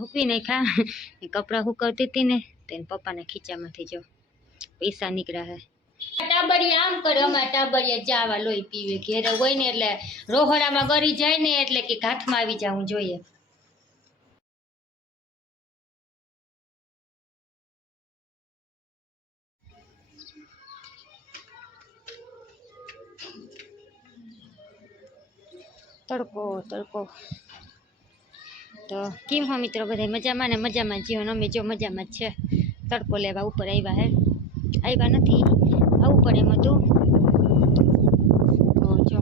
હુકવી નાખ્યા કપડાં હુકવતી હતી ને તેને પપ્પાના ખીચામાંથી જો પૈસા નીકળ્યા હે ટાબરિયા આમ કરે અમારે ટાબરિયા ચાવા લોહી પીવે ઘેરે હોય ને એટલે રોહડામાં ગરી જાય ને એટલે કે હાથમાં આવી જવું જોઈએ તડકો તડકો તો કેમ હો મિત્રો બધા મજામાં ને મજામાં જીવન અમે જો મજામાં જ છે તડકો લેવા ઉપર આવ્યા હે આવ્યા નથી આવું પડે એમ હતું તો જો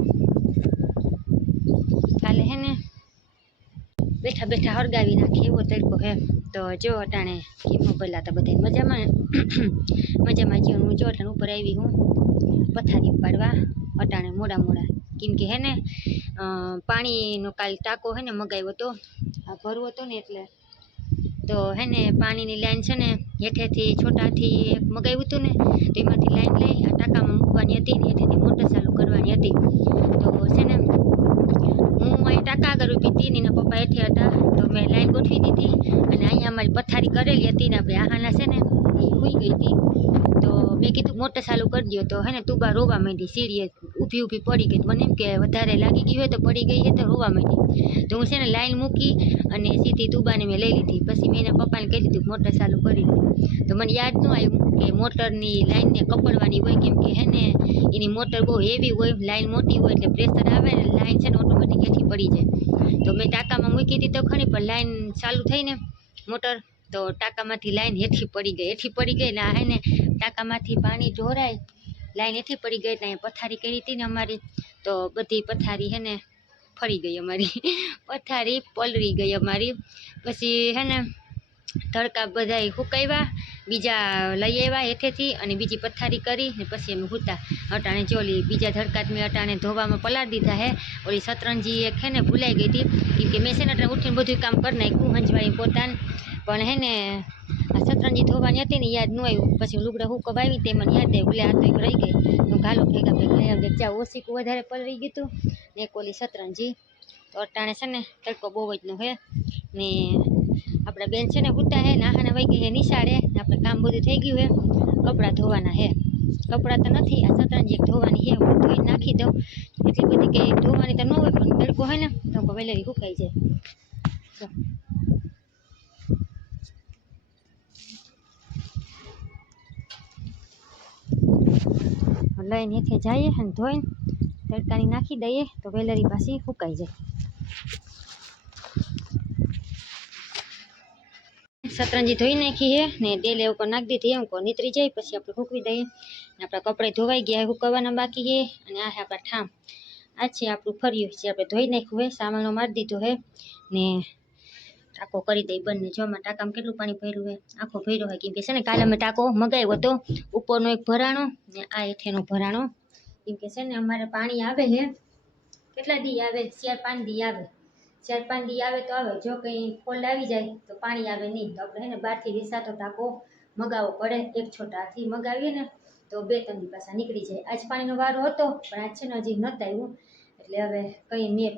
કાલે હે ને બેઠા બેઠા હળગાવી નાખી એવો તડકો હે તો જો અટાણે કેમ પહેલાં તો બધા મજામાં મજામાં જીવન હું જો અટાણે ઉપર આવી હું પથારી ઉપાડવા અટાણે મોડા મોડા કેમ કે હે ને પાણીનો કાલ ટાંકો હે ને મગાવ્યો હતો આ ભરવો હતો ને એટલે તો હે ને પાણીની લાઈન છે ને હેઠેથી છોટાથી એક મગાવ્યું હતું ને તો એમાંથી લાઈન લઈ આ ટાંકામાં મૂકવાની હતી ને હેઠેથી મોટર ચાલુ કરવાની હતી તો છે ને હું અહીં ટાંકા આગળ ઊભી હતી ને એના પપ્પા હેઠે હતા તો મેં લાઈન ગોઠવી દીધી અને અહીંયા અમારી પથારી કરેલી હતી ને આપણે આહાના છે ને એ સૂઈ ગઈ હતી તો મેં કીધું મોટર ચાલુ કરી દો તો હે ને તુબા રોવા માંડી સીડીએ ઊભી ઊભી પડી ગઈ મને એમ કે વધારે લાગી ગઈ હોય તો પડી ગઈ હોય તો રોવા માંડી તો હું છે ને લાઈન મૂકી અને સીધી તુબાને મેં લઈ લીધી પછી મેં એના પપ્પાને કહી દીધું મોટર ચાલુ કરી તો મને યાદ ન આવ્યું કે મોટરની લાઈનને કપડવાની હોય કેમ કે હે ને એની મોટર બહુ હેવી હોય લાઈન મોટી હોય એટલે પ્રેશર આવે ને લાઈન છે ને ઓટોમેટિક હેઠી પડી જાય તો મેં ટાંકામાં મૂકી દીધી તો ખરી પણ લાઈન ચાલુ થઈને મોટર તો ટાંકામાંથી લાઈન હેઠી પડી ગઈ ને હે ને ટાંકામાંથી પાણી ઢોરાય લાઈન હેઠી પડી ગઈ એટલે અહીંયા પથારી કરી હતી ને અમારી તો બધી પથારી હે ને ફરી ગઈ અમારી પથારી પલળી ગઈ અમારી પછી હે ને તડકા બધા સુકાવ્યા બીજા લઈ આવ્યા હેઠેથી અને બીજી પથારી કરી ને પછી અમે હુતા અટાણે ચોલી બીજા ધડકાત મેં અટાણે ધોવામાં પલાળી દીધા હે ઓલી સતરંજી એક હે ને ભૂલાઈ ગઈ હતી કેમ કે મેં છે ને અટાણે ઉઠીને બધું કામ કરી નાખ્યું હંજવાળી પોતાને પણ હે ને આ સતરંજી ધોવાની હતી ને યાદ ન આવ્યું પછી લુગડા હુકવા આવી તે મને યાદ આવ્યું ભૂલે આ તો એક રહી ગઈ હું ઘાલો ભેગા લઈ આવી ચા ઓછીકું વધારે પલળી ગયું હતું ને એક ઓલી સતરંજી તો અટાણે છે ને તડકો બહુ જ નો હે ને આપણા બેન છે ને હુતા હે નાહાના વહી ગઈ હે નિશાળે આપણે કામ બધું થઈ ગયું હે કપડાં ધોવાના હે કપડાં તો નથી આ સતરંજી એક ધોવાની હે હું ધોઈ નાખી દઉં એટલી બધી કે ધોવાની તો ન હોય પણ તડકો હોય ને તો વહેલેરી સુકાઈ જાય લઈને હેઠે જઈએ અને ધોઈને તડકાની નાખી દઈએ તો વેલેરી પાછી સુકાઈ જાય સતરંજી ધોઈ નાખી હે ને તેલ એવું નાખી દીધી એમ કોઈ નીતરી જાય પછી આપણે સૂકવી દઈએ ને આપણા કપડે ધોવાઈ ગયા સુકવવાના બાકી હે અને આ હે આપણા ઠામ આ છે આપણું ફર્યું જે આપણે ધોઈ નાખ્યું હે સામાનો મારી દીધો હે ને ટાંકો કરી દઈ બંને જોમાં ટાંકામાં કેટલું પાણી ભર્યું હે આખો ભર્યો હોય કેમ કે છે ને કાલે અમે ટાંકો મગાવ્યો હતો ઉપરનો એક ભરાણો ને આ હેઠેનો ભરાણો કેમ કે છે ને અમારે પાણી આવે હે કેટલા દી આવે 4-5 દી આવે 4-5 દી આવે તો આવે જો કંઈ ફોલ્ડ આવી જાય તો પાણી આવે નહીં તો આપણે હે ને બહારથી વેસાતો ટાંકો મગાવવો પડે એક છોટાથી મગાવીએ ને તો 2-3 દી પાછા નીકળી જાય આજ પાણીનો વારો હતો પણ આજ છે ને હજી નહોતું આવ્યું એટલે હવે કંઈ મેં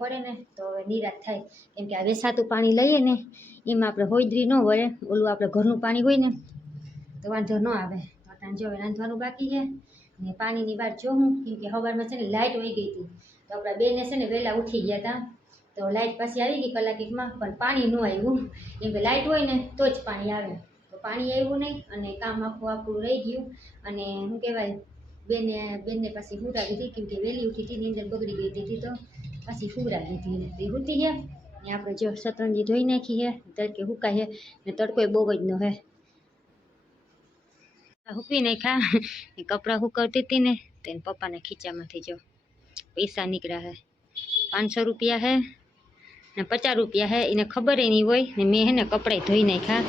પડે ને તો હવે નિરાશ થાય કેમ કે આ વેસાતું પાણી લઈએ ને એમાં આપણે હોયદરી ન વળે ઓલું આપણે ઘરનું પાણી હોય ને તો વાંધો ન આવે અટાણે જો રાંધવાનું બાકી છે ને પાણીની વાત જોઉં કેમ કે સવારમાં છે ને લાઇટ વહી ગઈ હતી તો આપણા બેને છે ને વહેલા ઉઠી ગયા હતા તો લાઇટ પાછી આવી ગઈ કલાકમાં પણ પાણી ન આવ્યું કેમ કે લાઇટ હોય ને તો જ પાણી આવે તો પાણી આવ્યું નહીં અને કામ આખું આપણું રહી ગયું અને શું કહેવાય બેનને પાછી હુરાવી હતી કેમ કે વહેલી ઉઠી હતી નીંદર બગડી ગઈ હતી તો પાછી હુરાવી હતી તો એ હુતી ગયા ને આપણે જો સતરંજી ધોઈ નાખી હે તડકે હુકાય હે ને તડકો બહુ જ નો હે હુકવી નાખ્યા કપડાં હુકવતી હતી ને તેને પપ્પાના ખીચામાંથી જો પૈસા નીકળ્યા હે 500 રૂપિયા હે ને 50 રૂપિયા હે એને ખબર નહીં હોય ને મેં હે ને કપડાં ધોઈ નાખ્યા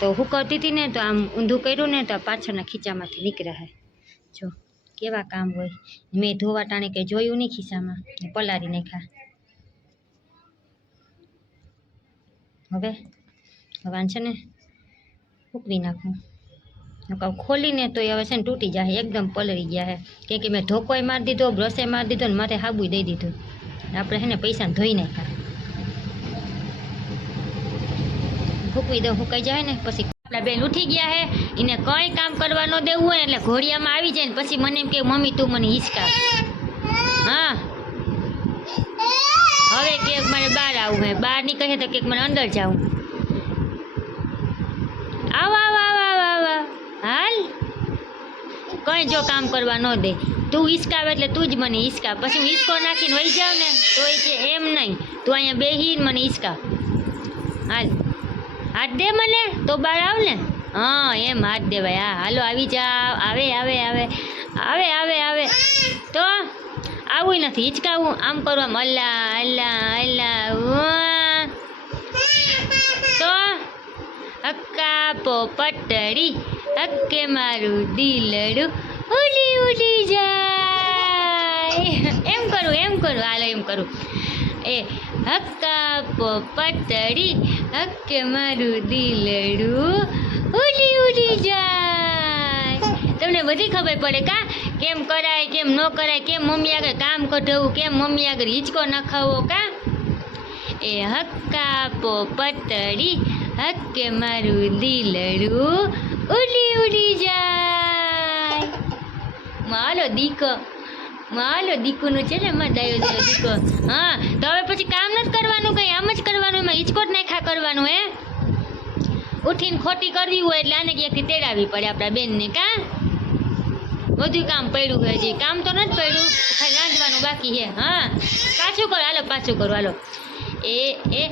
તો હુકવતી હતી ને તો આમ ઊંધું કર્યું ને તો પાછળના ખીચામાંથી નીકળ્યા હે જો કેવા કામ હોય મેં ધોવા ટાણે કંઈ જોયું નહીં ખિસ્સામાં ને પલાળી નાખ્યા હવે છે ને સૂકવી નાખું ખોલીને તો હવે છે ને તૂટી જાય એકદમ પલળી ગયા હે કે મેં ધોકોય મારી દીધો બ્રશે મારી દીધો ને માથે હાબુ દઈ દીધું આપણે છે ને પૈસા ધોઈ નાખ્યા ફૂકવી દઉં, ફૂંકાઈ જાય ને પછી આપણા બેન ઉઠી ગયા હે, એને કંઈ કામ કરવા ન દેવું હોય એટલે ઘોડિયામાં આવી જાય ને પછી મને એમ કે મમ્મી તું મને હિંચકા. હા હવે કેક મારે બહાર આવું હે, બહાર નીકળે તો કેક મને અંદર જાવું. આવ આવ આવ આવ આવ હાલ, કંઈ જો કામ કરવા ન દે. તું હિંચકાવે એટલે તું જ મને હિંચકા, પછી હું હિંચકો નાખીને વહી જાઉં ને તો એ કે એમ નહીં, તું અહીંયા બેહીને મને હિંચકા. હાલ હાથ દે મને તો બહાર આવ ને. હા એમ હાથ દેવાય. હા હાલો આવી જાઓ. આવે આવે આવે આવે આવે આવે તો આવું નથી હિંચકાવું, આમ કરવા અલ્લા અલ્લા અલ્લા તો હક્કા પોપટડી હક્કે મારું દિલડું ઉડી ઉડી જાય. એમ કરું હાલો એમ કરું. એ હક્કા પોપટડી હક્કે મારું દિલડું ઉડી ઉડી જાય. તમને બધી ખબર પડે કા કેમ કરાય કેમ ન કરાય, કેમ મમ્મી આગળ કામ કઢાવવું, કેમ મમ્મી આગળ હિંચકો નખાવો કા. એ હક્કા પોપટડી હક્કે મારું દિલડું ઉડી ઉડી જાય. મારો દીકુનું છે ને મારો ડાયો દીકો. હા તો હવે પછી કામ નથી કરવાનું, કંઈ આમ જ કરવાનું, એમાં હિંચકો જ નાખા કરવાનું. હે ઉઠીને ખોટી કરવી હોય એટલે આને ક્યાંકથી તેડાવી પડે આપણા બેનને કા. બધું કામ પડ્યું હોય, હજી કામ તો નથી પડ્યું, ખાલી રાંધવાનું બાકી છે. હા પાછું કરો હાલો, પાછું કરો હાલો. એ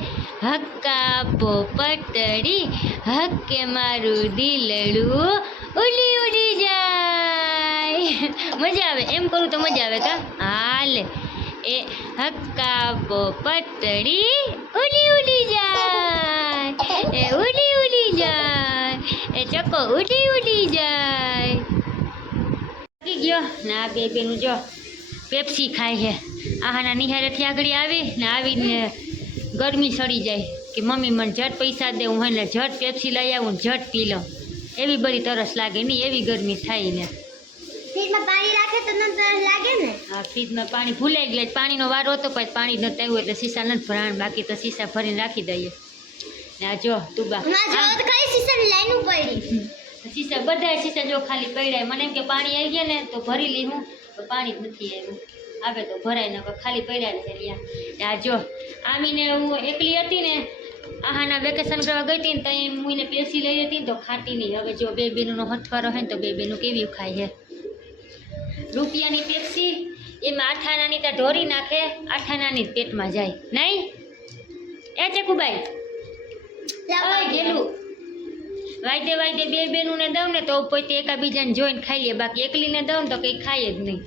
હક્કા પોપટડી હક્કે મારું દિલડું ઉડી ઉડી જાય. મજા આવે એમ કરું તો મજા આવે કા. હાલે એ હક્કા પોપટડી ઉડી ઉડી જાય, એ ઉડી ઉડી જાય, એ ચકો ઉડી ઉડી જાય. ગયો ને આ બે બેનું જો પેપ્સી ખાય છે. આહાના નિહારેથી આગળ આવી ને આવીને ગરમી સડી જાય કે મમ્મી મને ઝટ પૈસા દે, હું એટલે ઝટ પેપ્સી લઈ આવું ને ઝટ પી લઉં. એવી બધી તરસ લાગે નહીં, એવી ગરમી થાય ને. ફ્રીજમાં પાણી રાખે તો ન તરસ લાગે ને. હા ફ્રીજમાં પાણી ભૂલાઈ ગયું, પાણીનો વારો હતો પછી પાણી નતું આવ્યું એટલે સીસા નથી ભરાણ, બાકી તો સીસા ભરીને રાખી દઈએ. ને આ જો તુબા સીસા બધા સીસા જો ખાલી પડ્યા. મને એમ કે પાણી આવી ગયા ને તો ભરી લી હું, તો પાણી જ નથી આવ્યું. આવે તો ભરાય ને ખાલી પડ્યા છે ત્યાં. આ જો આમીને હું એકલી હતી ને, આહાના વેકેશન કરવા ગઈ હતી ને ત્યાં હું એને પેપ્સી લઈ હતી ને તો ખાતી નહીં. હવે જો બે બેનનો હથવારો હોય ને તો બે બેનું કેવી ખાય છે. રૂપિયાની પેપ્સી એમાં આઠાનાની ત્યાં ઢોરી નાખે, આઠાનાની પેટમાં જાય નહીં. એ ચકુબાઈ ગેલું વાયદે વાયદે બે બેનુંને દઉં ને તો પોતે એકાબીજાને જોઈને ખાઈ લે, બાકી એકલીને દઉં ને તો કંઈ ખાય જ નહીં.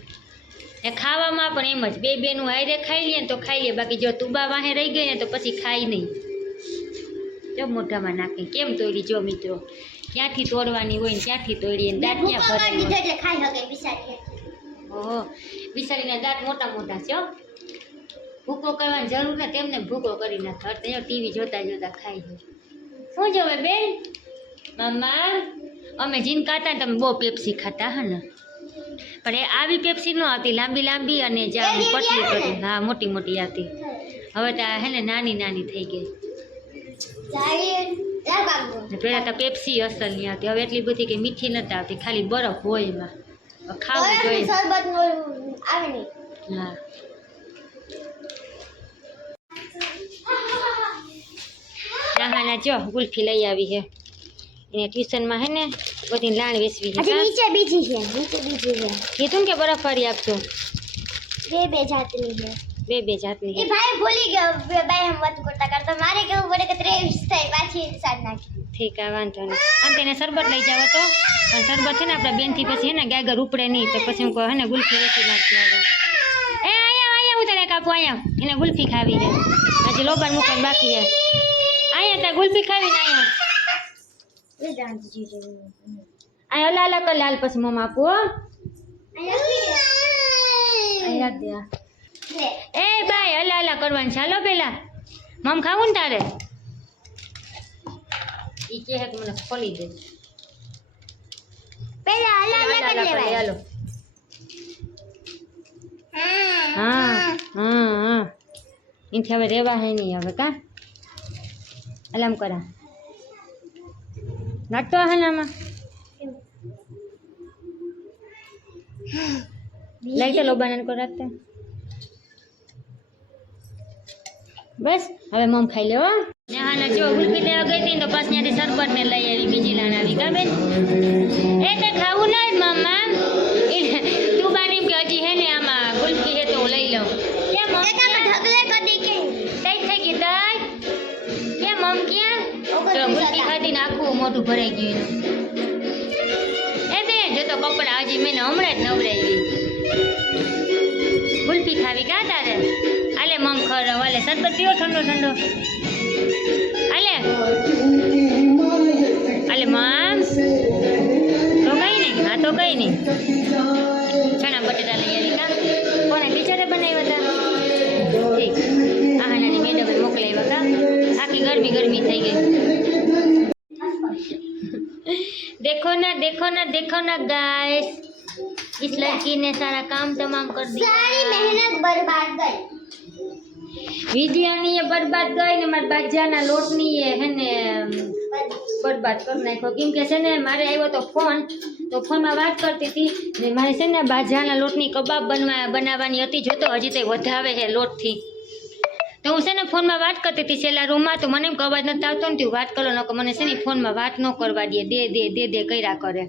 ને ખાવામાં પણ એમ જ બે બેનું હારે ખાઈ લે ને તો ખાઈ લે, બાકી જો તુબા વાહે રહી ગઈ ને તો પછી ખાય નહીં. જો મોઢામાં નાખી કેમ તોડી જો મિત્રો, ક્યાંથી તોડવાની હોય ને ક્યાંથી તોડીએ, દાંત ક્યાં ભરાય. ઓહો બિચારીના દાંત મોટા મોટા છે. ભૂકો કરવાની જરૂર ને તેમને ભૂકો કરી નાખે. અત્યારે ટીવી જોતા જોતા ખાઈ છે. શું જોવે બેન? મમ્મા અમે જીન ખાતા ને તમે બહુ પેપ્સી ખાતા હા ને, પણ એ આવી પેપ્સી ન આવતી, લાંબી લાંબી અને જે પતલી પતલી. હા મોટી મોટી આવતી. હવે તો હે ને નાની નાની થઈ ગઈ. પહેલાં તો પેપ્સી અસલની આવતી, હવે એટલી બધી કે મીઠી નથી આવતી, ખાલી બરફ હોય એમાં. ખાવું જોઈએ. હા રાહાના જો ગુલ્ફી લઈ આવી છે. એને ટ્યુશનમાં હે ને બધી લાણ વેચવી છે. નીચે બીજી છે, કીધું કે બરફવાળી આપજો. બે જાતની છે. બે જાતની. એ ભાઈ ભૂલી ગયો, ભાઈ હમ વાત કરતા કરતા મારે કેવું પડે કે 23 થાય પાછી સાડ નાખી. ઠીક આ વાંધો નહીં. આમ તેને શરબત લઈ જાવ તો, પણ શરબત છે ને આપણા બેનથી પછી હે ને ગાગર ઉપડે નહીં, તો પછી હું કહું હે ને ગુલ્ફી વેચી નાખી આવે. એ અહીંયા હું તને કાપું, અહીંયા એને ગુલ્ફી ખાવી છે. હજી લોબાન મૂકવાનું બાકી છે. અહીંયા ત્યાં ગુલ્ફી ખાવી ને અહીંયા અહીંયા અલા કર લાલ પછી મમ્મા આપું હો. અહીંયા દે એ બાય અલા કરવાનું ચાલો પેલા મમ ખાવું ને તારે. ઈ કહે કે મને ખોલી દે પેલા અલા કરી લેવાય. હાલો હા એથી હવે રેવા હે નહીં હવે કા અલામ કરા નાખતો આહાનામાં લઈ તો લોબાના કો રાખતા બસ હવે મમ ખાઈ લે હો નેહાને જો ગુલકી લેવા ગઈ હતી તો પાસ ત્યાંથી સરબત ને લઈ આવી બીજી લાન આવી કા બેન એ તે ખાવું નહીં મમ્મા તું બાની કે હજી હે ને આમાં ગુલકી હે તો હું લઈ લઉં કે મમ ઢગલે કદી કે તઈ થઈ ગઈ તઈ કે મમ ક્યાં જો ગુલકી ખાધી ને આખું મોઢું ભરાઈ ગયું એ બેન જો તો કપડા હજી મેં હમણાં જ નવરાવી ગુલકી ખાવી કા તારે આલે મમ ખર વાલે સરબત પીવો ઠંડો ઠંડો આલે આલે મમ તો કઈ નહીં હા તો કઈ નહીં ચણા બટેટા લઈ આવી કા કોને ટીચરે બનાવ્યા હતા ઠીક આહાનાની મેડમે મોકલાવ્યા કા આખી ગરમી થઈ ગઈ देखो ना गाइस इस लड़की ने सारा काम तमाम कर दिया सारी मेहनत बर्बाद गई वीडियो नहीं ये बर्बाद गई ने मार बाजाना लोट नहीं है ने बर्बाद कर नाखो केम के छे ने मारे आव्यो तो फोन में बात करती थी ने मारे छे ने बाजाना लोटनी कबाब बनावવાની હતી જો તો હજી તે વધાવે હે લોટ થી તો હું છે ને ફોનમાં વાત કરતી હતી છેલ્લા રૂમમાં તો મને એમ કે અવાજ નથી આવતો ને તું વાત કરો નકો મને છે ને ફોનમાં વાત ન કરવા દે કર્યા કરે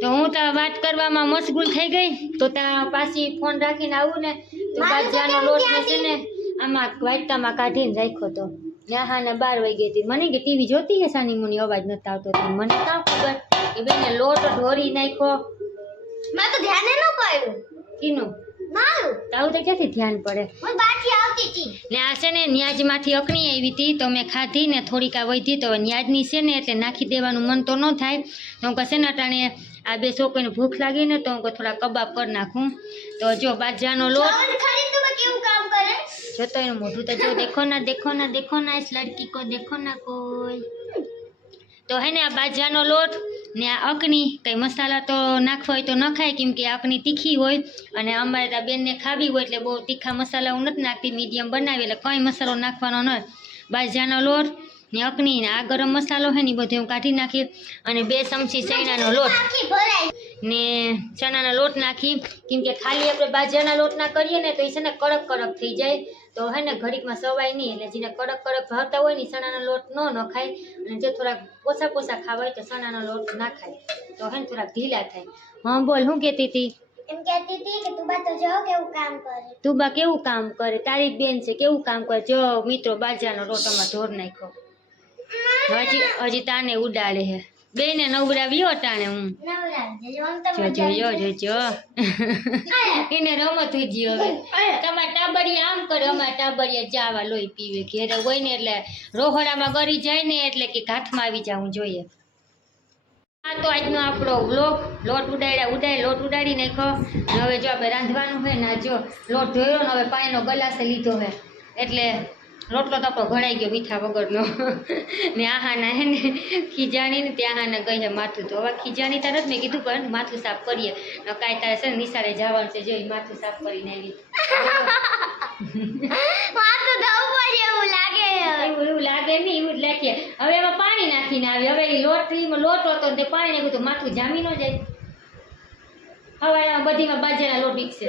તો હું તો વાત કરવામાં મશગુલ થઈ ગઈ તો ત્યાં પાછી ફોન રાખીને આવું ને તો બાજરાનો લોટ ને છે ને આમાં વાટકામાં કાઢીને રાખ્યો તો નેહાને 12 વાગી હતી મને કે ટીવી જોતી હે સાની મુની અવાજ નથી આવતો તો મને કાં ખબર કે બેને લોટ ઢોરી નાખ્યો મેં તો ધ્યાન ન પાડ્યું કીનું મારું તારું તો ક્યાંથી ધ્યાન પડે મને બાકી આવતી હતી ને આ છે ને ન્યાજમાંથી અકણી આવી હતી તો મેં ખાધી ને થોડીક આ વધી તો ન્યાજની છે ને એટલે નાખી દેવાનું મન તો ન થાય તો હું કશે ના ટાણે આ બે છોકરીને ભૂખ લાગી ને તો હું થોડા કબાબ કરી નાખું તો જો બાજરાનો લોટ ખરીદમાં કેવું કામ કરે જો તો એનું મોઢું તો જો देखो ना इस लड़की को देखो ना कोई તો હે ને આ બાજરાનો લોટ ને આ અકણી કંઈ મસાલા તો નાખવા હોય તો ન ખાય કેમ કે અકણી તીખી હોય અને અમારે ત્યાં બેનને ખાવી હોય એટલે બહુ તીખા મસાલા હું નથી નાખતી મીડિયમ બનાવી એટલે કંઈ મસાલો નાખવાનો ન બાજરાનો લોટ ને અકણી ને આ ગરમ મસાલો હે ને બધું હું કાઢી નાખી અને 2 ચમચી ચણાનો લોટ ને ચણાનો લોટ નાખી કેમ કે ખાલી આપણે બાજરાના લોટના કરીએ ને તો એ છે ને કડક થઈ જાય તો હે ને ઘડીકમાં સવાય નહીં એટલે જેને કડક ભાવતા હોય ને ચણાનો લોટ ન ખાય અને જે થોડાક પોસા ખાવા હોય તો ચણાનો લોટ ના ખાય તો હે ને થોડાક ઢીલા થાય હા બોલ શું કહેતી હતી એમ કહેતી હતી કે તું બા તો જો કેવું કામ કરે તું બા કેવું કામ કરે તારી બેન છે કેવું કામ કરે જો મિત્રો બાજરાનો લોટ આમાં ઢોર નાખ્યો હજી તાને ઉડાડે હે બેને નવરાવ્યો ટાણે હું જો એને રમત ઉજી હવે તમારા ટાબરિયા આમ કરે અમારા ટાબરિયા જાવા લોહી પીવે ઘેરે હોય ને એટલે રોહડામાં ગરી જાય ને એટલે કે હાથમાં આવી જવું જોઈએ આ તો આજનો આપણો વ્લોગ લોટ ઉડાડી નાખ્યો હવે જો આપણે રાંધવાનું હોય ને જો લોટ ધોયો ને હવે પાણીનો ગલાસે લીધો હે એટલે રોટલો તો આપણો ઘડાઈ ગયો મીઠા વગરનો ને આહાના હે ને ખીજાણી ને ત્યાં આહાને ગઈ છે માથું ધોવા ખીજાણી તાર જ મેં કીધું પણ માથું સાફ કરીએ કાંઈ તારે છે ને નિશાળે જવાનું છે જોઈ માથું સાફ કરીને આવી માથું ધોવું એવું લાગે એવું લાગે નહીં એવું જ લાગીએ હવે એમાં પાણી નાખીને આવી હવે એ લોટ હતો ને તે પાણી નાખ્યું તો માથું જામી ન જાય હવે બધીમાં બાજરાના લોટ વિકસે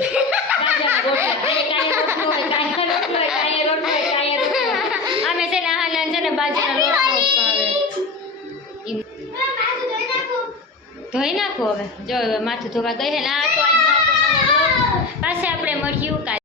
બાજરાના રોટલા કાંઈ રોટલો હોય કાંઈ રોટલો હોય કાંઈ રોટલો હોય કાંઈ રોટલો અમે છે ને આહાલાન છે ને બાજરાના લોટ ધોઈ નાખો હવે જો હવે માથું ધોવા ગઈ છે ને આ તો આજનો પાછા આપણે મળ્યું કાલે